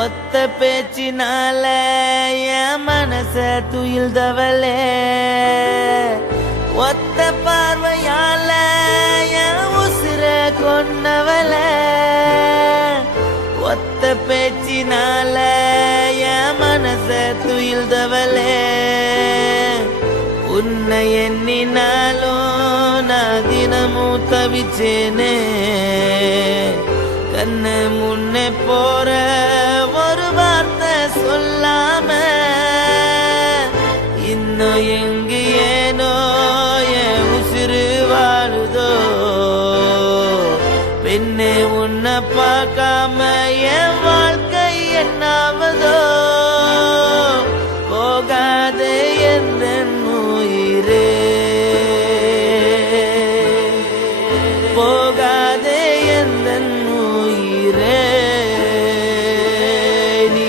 ஒத்த பேச்சினால என் மனச துயில்தவளே, ஒத்த பார்வையால என் உசுர கொன்னவளே, ஒத்த பேச்சினால என் மனச துயில்தவளே, உன்னை எண்ணினாலும் நான் தினமும் தவிச்சேனே, கண்ணு முன்னே போற ஒரு வார்த்தை சொல்லாம இன்னும் எங்கு ஏனோ என் உசிறு வாழுதோ, பெண்ணே உன்னை பார்க்காம என் வாழ்க்கை என்னாவதோ, போகாதே எந்த உயிரே, போகாதே எந்த உயிரே, நீ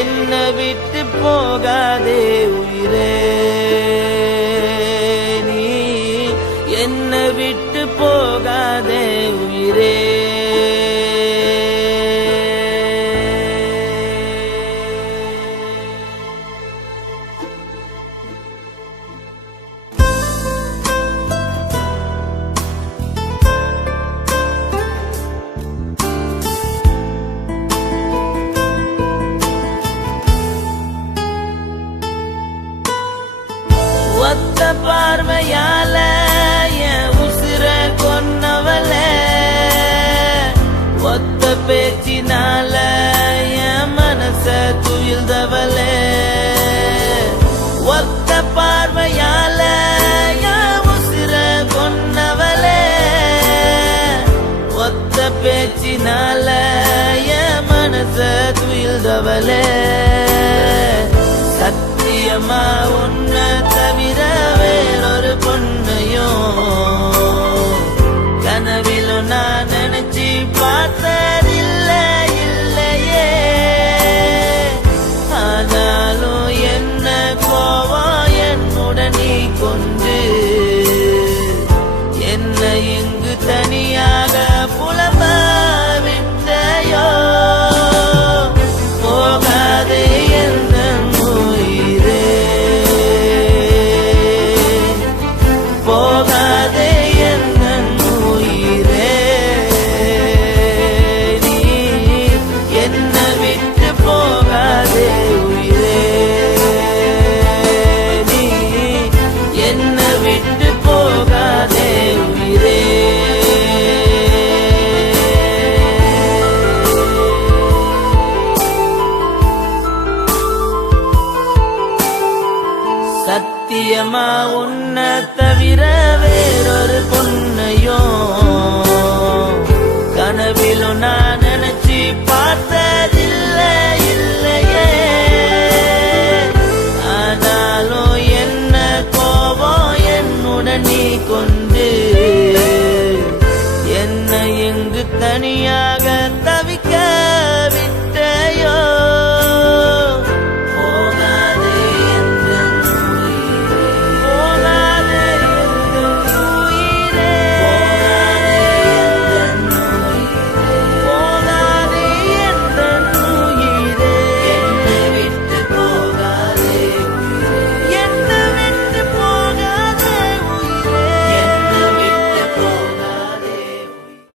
என்னை விட்டு போகாதே உயிரே, நீ என்னை விட்டு போகாதே உயிரே. ஒத்த பார்வையால என் உசிர கொன்னவளே, ஒத்த பேச்சினால என் மனச துயில்தவளே, ஒத்த பார்வையால என் உசிர கொன்னவளே, ஒத்த பேச்சினால என் மனச துயில்தவளே, சத்தியமா உன்னை தவிர வேறொரு பொண்ணையும் கனவிலும் நான் நினைச்சு பார்த்ததில்லை இல்லையே, ஆனாலும் என்ன கோவம் என்னுடன் நீ கொண்டு என்னை இங்கு தனியாக புலம்ப விட்டையோ, போகாதே எந்த உயிரே, போகாதே எந்த உயிரே, நீ என்னை விட்டு போகாதே உயிரே, நீ என்னை விட்டு போகாதே உயிரே. சத்தியமா உன்னை தவிர வேறொரு பொண்ணையும் கனவிலும் நான் நினைச்சு பார்த்த